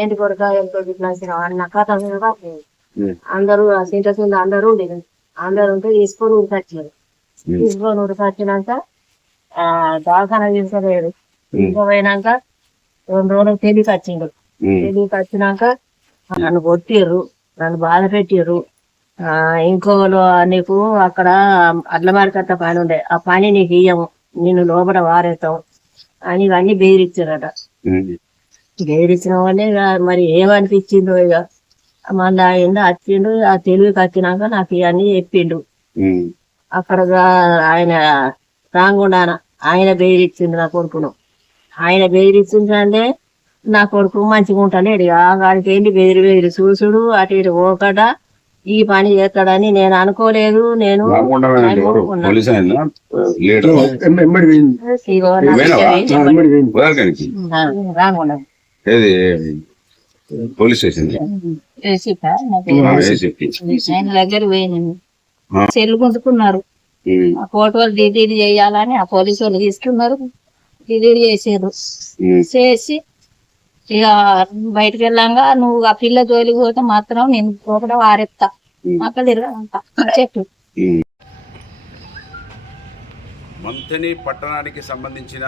ఏంటి కొరక అన్న కథ అందరూ సింటస్ ఉంది అందరూ ఉండేది. అందరూ ఉంటే తీసుకొని ఉరికొచ్చారు. తీసుకొని ఉరికొచ్చినాక దవాఖాన తీసుకోలేడు. తీసుకుపోయినాక 2 రోజులకు తెలివికి వచ్చిండు. తెలివికి వచ్చినాక నన్ను కొట్టిర్రు, నన్ను బాధ పెట్టిర్రు. ఇంకోళ్ళు నీకు అక్కడ అడ్లమారికట్ట పని ఉండే, ఆ పని నీకు ఇయ్యము, నిన్ను లోపల వారేస్తాం అని ఇవన్నీ బెదిరించారట. బెదిరించిన వాళ్ళే మరి ఏమనిపించిందో ఇక మళ్ళీ వచ్చిండు. ఆ తెలివికి వచ్చినాక నాకు ఇవన్నీ చెప్పిండు. అక్కడ ఆయన రాంగుండాన ఆయన బెదిరించిండు నా కొడుకును. ఆయన బెదిరించిందంటే నా కొడుకు మంచిగా ఉంటానేడు. ఆ గాడికి ఏంటి బెదిరి చూసుడు అటు ఇటు పోకట ఈ పని చేస్తాడని నేను అనుకోలేదు. నేను ఆయన దగ్గర పోయినాను. సెల్లు గుంజుకున్నారు. ఆ ఫోటోలు డిలీట్ చేయాలని ఆ పోలీసు వాళ్ళు తీసుకున్నారు. డిలీట్ చేసారు. చేసి ఇక బయటకు వెళ్ళాక నువ్వు ఆ పిల్ల జోలికి పోతే మాత్రం నేను ఒకటే వారెత్తా అక్కడ తిరగంట చెట్టు. మంథని పట్టణానికి సంబంధించిన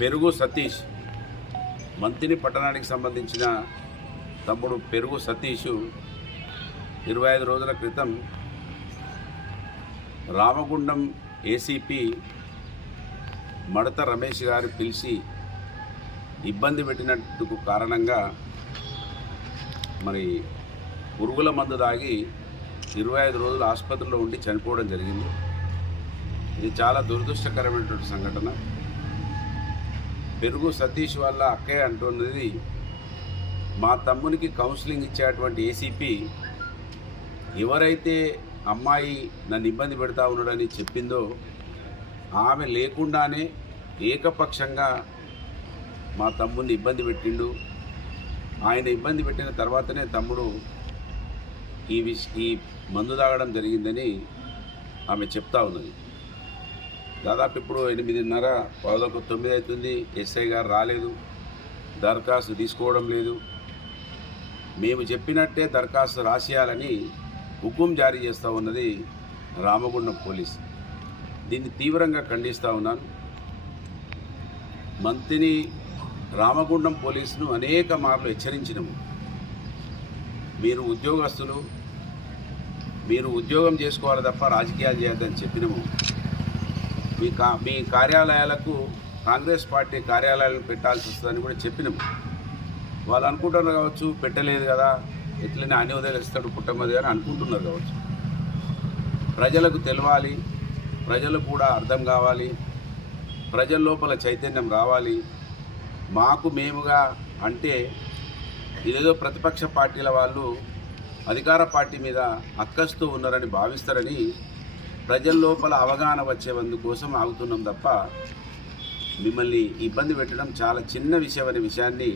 పెరుగు సతీష్, మంథని పట్టణానికి సంబంధించిన తమ్ముడు పెరుగు సతీష్ 25 రోజుల క్రితం రామగుండం ఏసీపీ మడత రమేష్ గారు పిలిచి ఇబ్బంది పెట్టినందుకు కారణంగా మరి పురుగుల మందు తాగి 25 రోజులు ఆసుపత్రిలో ఉండి చనిపోవడం జరిగింది. ఇది చాలా దురదృష్టకరమైనటువంటి సంఘటన. పెరుగు సతీష్ వాళ్ళ అక్కయ్య అంటున్నది, మా తమ్మునికి కౌన్సిలింగ్ ఇచ్చేటువంటి ఏసీపీ ఎవరైతే అమ్మాయి నన్ను ఇబ్బంది పెడతా ఉన్నాడని చెప్పిందో ఆమె లేకుండానే ఏకపక్షంగా మా తమ్ముడిని ఇబ్బంది పెట్టిండు. ఆయన ఇబ్బంది పెట్టిన తర్వాతనే తమ్ముడు ఈ మందు తాగడం జరిగిందని ఆమె చెప్తా ఉన్నది. దాదాపు ఇప్పుడు 8:30 9 అవుతుంది. ఎస్ఐ గారు రాలేదు, దరఖాస్తు తీసుకోవడం లేదు. మేము చెప్పినట్టే దరఖాస్తు రాసేయాలని హుకుం జారీ చేస్తూ ఉన్నది రామగుండం పోలీస్. దీన్ని తీవ్రంగా ఖండిస్తూ ఉన్నాను. మంత్రిని రామగుండం పోలీసును అనేక మార్లు హెచ్చరించినము. మీరు ఉద్యోగస్తులు, మీరు ఉద్యోగం చేసుకోవాలి తప్ప రాజకీయాలు చేయొద్దని చెప్పినాము. మీ కార్యాలయాలకు కాంగ్రెస్ పార్టీ కార్యాలయాలను పెట్టాల్సి వస్తుందని కూడా చెప్పినాము. వాళ్ళు అనుకుంటున్నారు కావచ్చు, పెట్టలేదు కదా ఎట్లనే అన్ని వదిలేస్తాడు పుట్టమది అని అనుకుంటున్నారు కావచ్చు. ప్రజలకు తెలవాలి, ప్రజలకు కూడా అర్థం కావాలి, ప్రజల లోపల చైతన్యం రావాలి. మాకు మేముగా అంటే ఇదేదో ప్రతిపక్ష పార్టీల వాళ్ళు అధికార పార్టీ మీద అక్కస్తూ ఉన్నారని భావిస్తారని ప్రజల లోపల అవగాహన వచ్చేందుకోసం ఆగుతున్నాం తప్ప మిమ్మల్ని ఇబ్బంది పెట్టడం చాలా చిన్న విషయం అనే విషయాన్ని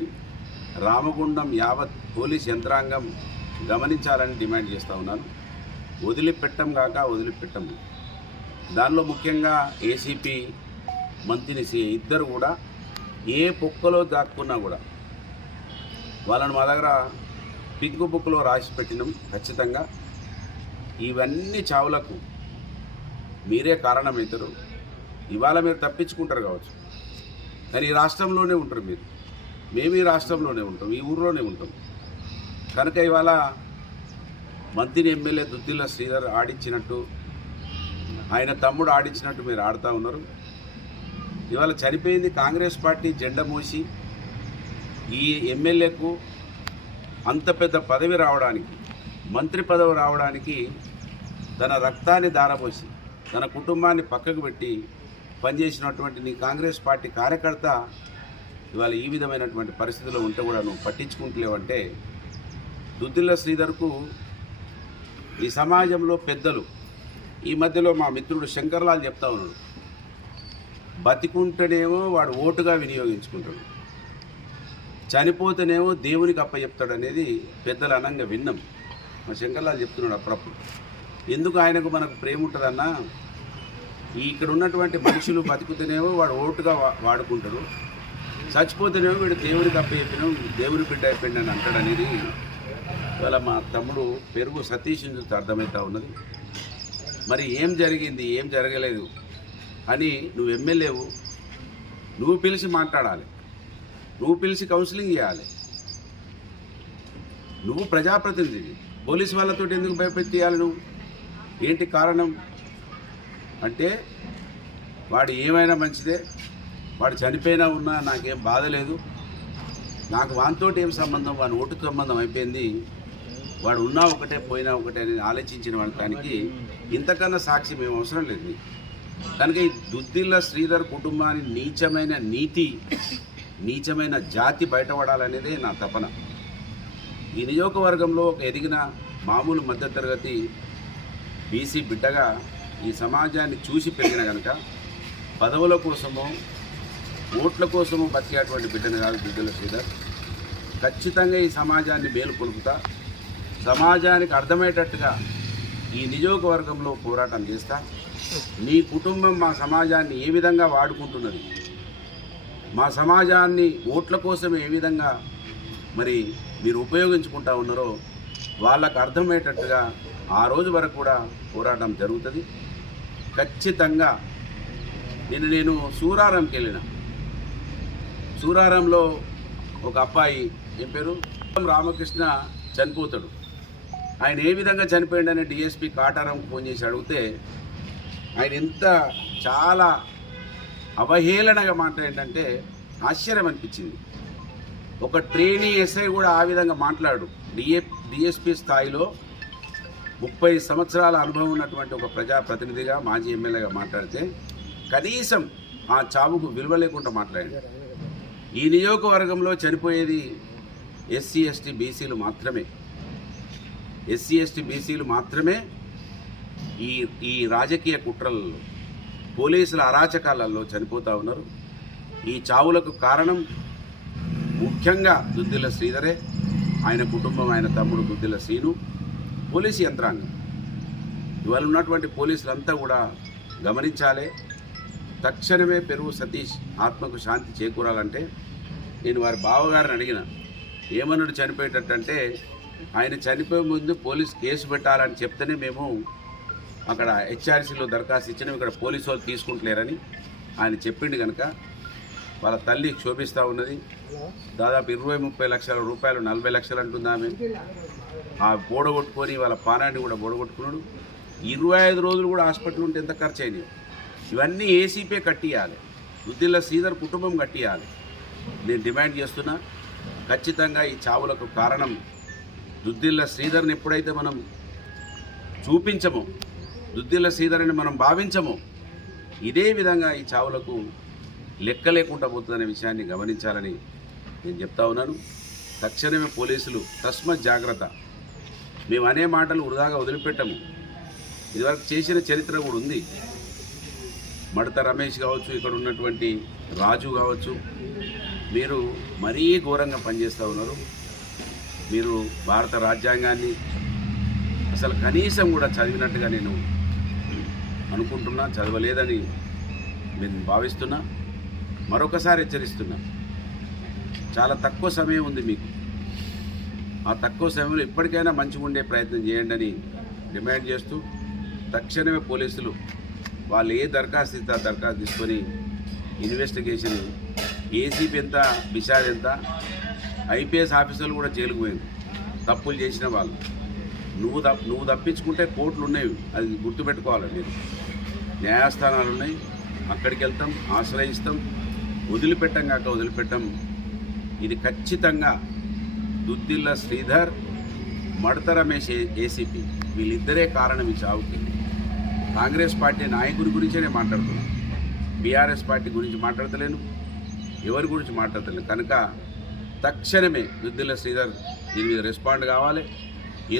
రామగుండం యావత్ పోలీస్ యంత్రాంగం గమనించాలని డిమాండ్ చేస్తూ ఉన్నాను. వదిలిపెట్టము. దానిలో ముఖ్యంగా ఏసీపీ మంత్రిని ఇద్దరు కూడా ఏ పొక్కలో దాక్కున్నా కూడా వాళ్ళని మా దగ్గర పింకు బుక్లో రాసి పెట్టినాం. ఖచ్చితంగా ఇవన్నీ చావులకు మీరే కారణమవుతారు. ఇవాళ మీరు తప్పించుకుంటారు కావచ్చు, కానీ ఈ రాష్ట్రంలోనే ఉంటారు మీరు. మేము ఈ రాష్ట్రంలోనే ఉంటాం, ఈ ఊర్లోనే ఉంటాం. కనుక ఇవాళ మంత్రి ఎమ్మెల్యే దుద్దిల్ల శ్రీధర్ ఆడించినట్టు, ఆయన తమ్ముడు ఆడించినట్టు మీరు ఆడుతూ ఉన్నారు. ఇవాళ చనిపోయింది కాంగ్రెస్ పార్టీ జెండా మోసి ఈ ఎమ్మెల్యేకు అంత పెద్ద పదవి రావడానికి, మంత్రి పదవి రావడానికి తన రక్తాన్ని దారపోసి తన కుటుంబాన్ని పక్కకు పెట్టి పనిచేసినటువంటి నీ కాంగ్రెస్ పార్టీ కార్యకర్త ఇవాళ ఈ విధమైనటువంటి పరిస్థితిలో ఉంటే కూడా నువ్వు పట్టించుకుంటలేవంటే దుద్దిల్ల శ్రీధర్కు ఈ సమాజంలో పెద్దలు, ఈ మధ్యలో మా మిత్రుడు శంకర్లాల్ చెప్తా ఉన్నాడు, బతికుంటేనేమో వాడు ఓటుగా వినియోగించుకుంటాడు, చనిపోతేనేమో దేవునికి అప్పచెప్తాడు అనేది పెద్దలు అనంగా విన్నాం. మా శంకర్లాల్ చెప్తున్నాడు అప్పుడప్పుడు. ఎందుకు ఆయనకు మనకు ప్రేమ ఉంటుందన్నా, ఇక్కడ ఉన్నటువంటి మనుషులు బతుకుతేనేమో వాడు ఓటుగా వాడుకుంటాడు, చచ్చిపోతేనేమో వీడు దేవునికి అప్పచెప్పిన దేవుని బిడ్డ అయిపోయింది అని అంటాడు అనేది ఇవాళ మా తమ్ముడు పెరుగు సతీష్ చూస్తే అర్థమవుతా ఉన్నది. మరి ఏం జరిగింది, ఏం జరగలేదు అని నువ్వు ఎమ్మెల్యేవు, నువ్వు పిలిచి మాట్లాడాలి, నువ్వు పిలిచి కౌన్సిలింగ్ చేయాలి. నువ్వు ప్రజాప్రతినిధి, పోలీసు వాళ్ళతో ఎందుకు భయపెట్టియాలి నువ్వు? ఏంటి కారణం అంటే వాడు ఏమైనా మంచిదే, వాడు చనిపోయినా ఉన్నా నాకేం బాధ లేదు, నాకు వానితోటి ఏం సంబంధం, వాని ఓటు సంబంధం అయిపోయింది, వాడు ఉన్నా ఒకటే పోయినా ఒకటే అని ఆలోచించిన వాళ్ళకి ఇంతకన్నా సాక్షి మేము అవసరం లేదు. కనుక ఈ దుద్దిల్ల శ్రీధర్ కుటుంబాన్ని నీచమైన నీతి, నీచమైన జాతి బయటపడాలనేదే నా తపన. ఈ నియోజకవర్గంలో ఒక ఎదిగిన మామూలు మధ్యతరగతి బీసీ బిడ్డగా ఈ సమాజాన్ని చూసి పెరిగిన కనుక పదవుల కోసమో ఓట్ల కోసమో బతికేటువంటి బిడ్డను కాదు దుద్దిల్ల శ్రీధర్. ఖచ్చితంగా ఈ సమాజాన్ని మేలుకొలుపుతా, సమాజానికి అర్థమయ్యేటట్టుగా ఈ నియోజకవర్గంలో పోరాటం చేస్తా. నీ కుటుంబం మా సమాజాన్ని ఏ విధంగా వాడుకుంటున్నది, మా సమాజాన్ని ఓట్ల కోసం ఏ విధంగా మరి మీరు ఉపయోగించుకుంటా ఉన్నారో వాళ్ళకు అర్థమయ్యేటట్టుగా ఆ రోజు వరకు కూడా పోరాటం జరుగుతుంది. ఖచ్చితంగా నేను సూరారంకి వెళ్ళిన, సూరారంలో ఒక అబ్బాయి ఏం పేరు రామకృష్ణ చనిపోతాడు. ఆయన ఏ విధంగా చనిపోయిండని డిఎస్పీ కాటారంకి ఫోన్ చేసి అడిగితే ఆయన ఎంత చాలా అవహేళనగా మాట్లాడిందంటే ఆశ్చర్యం అనిపించింది. ఒక ట్రైనీ ఎస్ఐ కూడా ఆ విధంగా మాట్లాడు. డిఎస్పీ స్థాయిలో 30 సంవత్సరాల అనుభవం ఉన్నటువంటి ఒక ప్రజాప్రతినిధిగా మాజీ ఎమ్మెల్యేగా మాట్లాడితే కనీసం ఆ చావుకు విలువ లేకుండా మాట్లాడాడు. ఈ నియోజకవర్గంలో చనిపోయేది ఎస్సీ ఎస్టీ బీసీలు మాత్రమే. ఎస్సీ ఎస్టీ బీసీలు మాత్రమే ఈ రాజకీయ కుట్రలలో, పోలీసుల అరాచకాలలో చనిపోతూ ఉన్నారు. ఈ చావులకు కారణం ముఖ్యంగా దుద్దిల్ల శ్రీధరే, ఆయన కుటుంబం, ఆయన తమ్ముడు దుద్దిల్ల శ్రీను, పోలీసు యంత్రాంగం. ఇవాళ ఉన్నటువంటి పోలీసులంతా కూడా గమనించాలి. తక్షణమే పెరుగు సతీష్ ఆత్మకు శాంతి చేకూరాలంటే నేను వారి బావగారిని అడిగిన, ఏమన్నాడు చనిపోయేటట్టంటే ఆయన చనిపోయే ముందు పోలీస్ కేసు పెట్టాలని చెప్తేనే మేము అక్కడ హెచ్ఆర్సీలో దరఖాస్తు ఇచ్చినాం, ఇక్కడ పోలీసు వాళ్ళు తీసుకుంటలేరని ఆయన చెప్పిండు. కనుక వాళ్ళ తల్లి క్షోభిస్తూ ఉన్నది. దాదాపు 20-30 లక్షల రూపాయలు, 40 లక్షలు అంటుంది ఆమె. ఆ బోడగొట్టుకొని వాళ్ళ పానాన్ని కూడా బోడగొట్టుకున్నాడు. 25 రోజులు కూడా హాస్పిటల్ ఉంటే ఎంత ఖర్చు అయినాయి. ఇవన్నీ ఏసీపీ కట్టియాలి, దుద్దిల్ల శ్రీధర్ కుటుంబం కట్టియాలి. నేను డిమాండ్ చేస్తున్నా. ఖచ్చితంగా ఈ చావులకు కారణం దుద్దిల్ల శ్రీధర్ని ఎప్పుడైతే మనం చూపించమో, దుద్దిల్ల శ్రీధర్ని మనం భావించమో, ఇదే విధంగా ఈ చావులకు లెక్క లేకుండా పోతుందనే విషయాన్ని గమనించాలని నేను చెప్తా ఉన్నాను. తక్షణమే పోలీసులు తస్మత్ జాగ్రత్త. మేము అనే మాటలు వృధాగా వదిలిపెట్టము. ఇదివరకు చేసిన చరిత్ర కూడా ఉంది. మడత రమేష్ కావచ్చు, ఇక్కడ ఉన్నటువంటి రాజు కావచ్చు, మీరు మరీ ఘోరంగా పనిచేస్తూ ఉన్నారు. మీరు భారత రాజ్యాంగాన్ని అసలు కనీసం కూడా చదివినట్టుగా నేను అనుకుంటున్నా, చదవలేదని నేను భావిస్తున్నా. మరొకసారి హెచ్చరిస్తున్నా, చాలా తక్కువ సమయం ఉంది మీకు. ఆ తక్కువ సమయంలో ఇప్పటికైనా మంచిగా ఉండే ప్రయత్నం చేయండి అని డిమాండ్ చేస్తూ, తక్షణమే పోలీసులు వాళ్ళు ఏ దరఖాస్తు ఇస్తే ఆ దరఖాస్తు తీసుకొని ఇన్వెస్టిగేషన్, ఏసీపీ ఎంత, బిషాద్ ఎంత, ఐపీఎస్ ఆఫీసర్లు కూడా జైలుకు పోయింది తప్పులు చేసిన వాళ్ళు. నువ్వు తప్పించుకుంటే కోర్టులు ఉన్నాయి, అది గుర్తుపెట్టుకోవాలి. మీరు న్యాయస్థానాలు ఉన్నాయి, అక్కడికి వెళ్తాం, ఆశ్రయిస్తాం, వదిలిపెట్టం కాక వదిలిపెట్టం. ఇది ఖచ్చితంగా దుద్దిల్ల శ్రీధర్, మడత రమేష్ ఏసీపీ వీళ్ళిద్దరే కారణం ఈ చావుకి. కాంగ్రెస్ పార్టీ నాయకుడి గురించే నేను మాట్లాడుతున్నాను, బీఆర్ఎస్ పార్టీ గురించి మాట్లాడతలేను, ఎవరి గురించి మాట్లాడతలేను. కనుక తక్షణమే దుద్దిల్ల శ్రీధర్ దీని మీద రెస్పాండ్ కావాలి.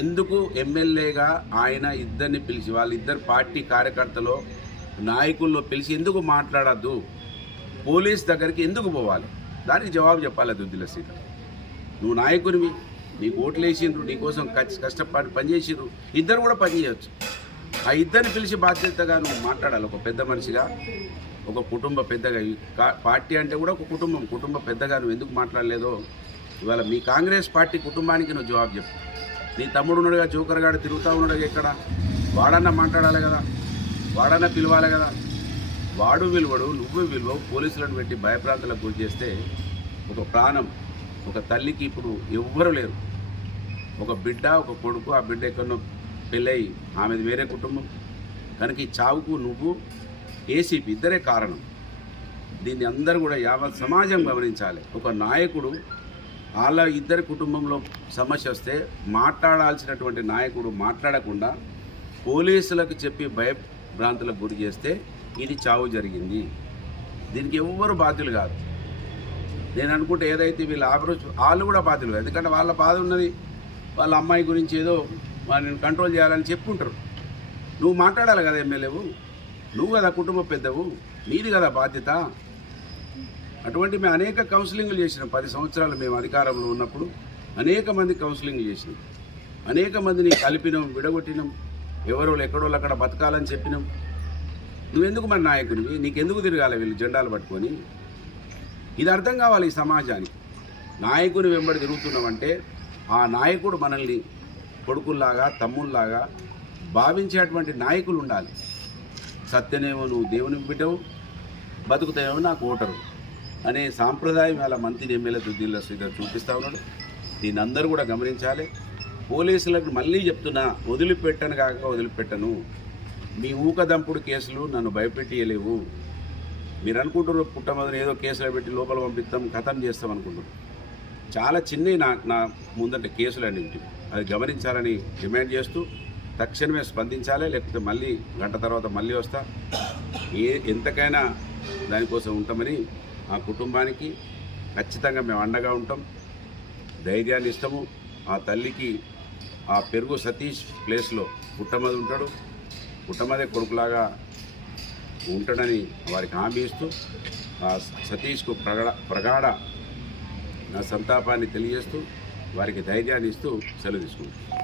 ఎందుకు ఎమ్మెల్యేగా ఆయన ఇద్దరిని పిలిచి, వాళ్ళిద్దరు పార్టీ కార్యకర్తలో నాయకుల్లో పిలిచి ఎందుకు మాట్లాడద్దు, పోలీస్ దగ్గరికి ఎందుకు పోవాలి, దానికి జవాబు చెప్పాలి దుద్దిల్ల శ్రీధర్. నువ్వు నాయకునివి, నీకు ఓట్లు వేసిండ్రు, నీకోసం కష్టపడి పనిచేసిండ్రు, ఇద్దరు కూడా పనిచేయవచ్చు. ఆ ఇద్దరిని పిలిచి బాధ్యతగా నువ్వు మాట్లాడాలి. ఒక పెద్ద మనిషిగా, ఒక కుటుంబ పెద్దగా. ఈ పార్టీ అంటే కూడా ఒక కుటుంబ పెద్దగా నువ్వు ఎందుకు మాట్లాడలేదో ఇవాళ మీ కాంగ్రెస్ పార్టీ కుటుంబానికి నువ్వు జవాబు చెప్పు. నీ తమ్ముడు ఉన్నాడుగా, జోకర్ గాడు తిరుగుతూ ఉన్నాడుగా, ఇక్కడ వాడన్నా మాట్లాడాలి కదా, వాడన్నా పిలవాలి కదా. వాడు విలువడు, నువ్వు విలువ. పోలీసులను పెట్టి భయప్రాంతాలకు గురి చేస్తే ఒక ప్రాణం, ఒక తల్లికి ఇప్పుడు ఎవ్వరు లేరు. ఒక బిడ్డ, ఒక కొడుకు, ఆ బిడ్డ ఎక్కడో పెళ్ళయి ఆమెది వేరే కుటుంబం. కనుక ఈ చావుకు నువ్వు ఏసీపీ ఇద్దరే కారణం. దీన్ని అందరూ కూడా యావత్ సమాజం గమనించాలి. ఒక నాయకుడు వాళ్ళ ఇద్దరి కుటుంబంలో సమస్య వస్తే మాట్లాడాల్సినటువంటి నాయకుడు మాట్లాడకుండా పోలీసులకు చెప్పి భయభ్రాంతులకు గురి చేస్తే ఇది చావు జరిగింది. దీనికి ఎవ్వరు బాధ్యులు కాదు. నేను అనుకుంటే ఏదైతే వీళ్ళ వాళ్ళు కూడా బాధ్యులు కాదు. ఎందుకంటే వాళ్ళ బాధ ఉన్నది, వాళ్ళ అమ్మాయి గురించి ఏదో వాళ్ళని కంట్రోల్ చేయాలని చెప్పుకుంటారు. నువ్వు మాట్లాడాలి కదా, ఎమ్మెల్యేవు నువ్వు కదా, కుటుంబ పెద్దవు, నీది కదా బాధ్యత. అటువంటి మేము అనేక కౌన్సిలింగ్లు చేసినాం. 10 సంవత్సరాలు మేము అధికారంలో ఉన్నప్పుడు అనేక మంది కౌన్సిలింగ్లు చేసినాం, అనేక మందిని కలిపినాం, విడగొట్టినాం, ఎవరో ఎక్కడోళ్ళు అక్కడ బతకాలని చెప్పినాం. నువ్వెందుకు మన నాయకునివి? నీకెందుకు తిరగాలి వీళ్ళు జెండాలు పట్టుకొని? ఇది అర్థం కావాలి ఈ సమాజానికి. నాయకుని వెంబడి తిరుగుతున్నామంటే ఆ నాయకుడు మనల్ని కొడుకుల్లాగా, తమ్ముళ్ళలాగా భావించేటువంటి నాయకులు ఉండాలి. సత్యనేమో నువ్వు దేవుని బిడ్డవు, బతుకుతాయేమో నాకు ఓటరు అనే సాంప్రదాయం అలా మంత్రి ఎమ్మెల్యే దుద్దిల్ల శ్రీధర్ చూపిస్తూ ఉన్నాడు. దీన్ని అందరూ కూడా గమనించాలి. పోలీసులకు మళ్ళీ చెప్తున్నా, వదిలిపెట్టను కాక వదిలిపెట్టను. మీ ఊకదంపుడు కేసులు నన్ను భయపెట్టియలేవు. మీరు అనుకుంటున్నారు పుట్టమదని ఏదో కేసులు పెట్టి లోపల పంపిస్తాం, ఖతం చేస్తాం అనుకుంటున్నారు. చాలా చిన్నవి నా ముందంటే కేసులు అన్నింటి. అది గమనించాలని డిమాండ్ చేస్తూ తక్షణమే స్పందించాలి. లేకపోతే మళ్ళీ గంట తర్వాత మళ్ళీ వస్తా. ఎంతకైనా దానికోసం ఉంటామని ఆ కుటుంబానికి ఖచ్చితంగా మేము అండగా ఉంటాం, ధైర్యాన్ని ఇస్తాము. ఆ తల్లికి ఆ పెరుగు సతీష్ ప్లేస్లో పుట్టమది ఉంటాడు, పుట్టమదే కొడుకులాగా ఉంటాడని వారికి హామీ ఇస్తూ ఆ సతీష్కు ప్రగాఢ నా సంతాపాన్ని తెలియజేస్తూ వారికి ధైర్యాన్ని ఇస్తూ సెలవు తీసుకుంటాం.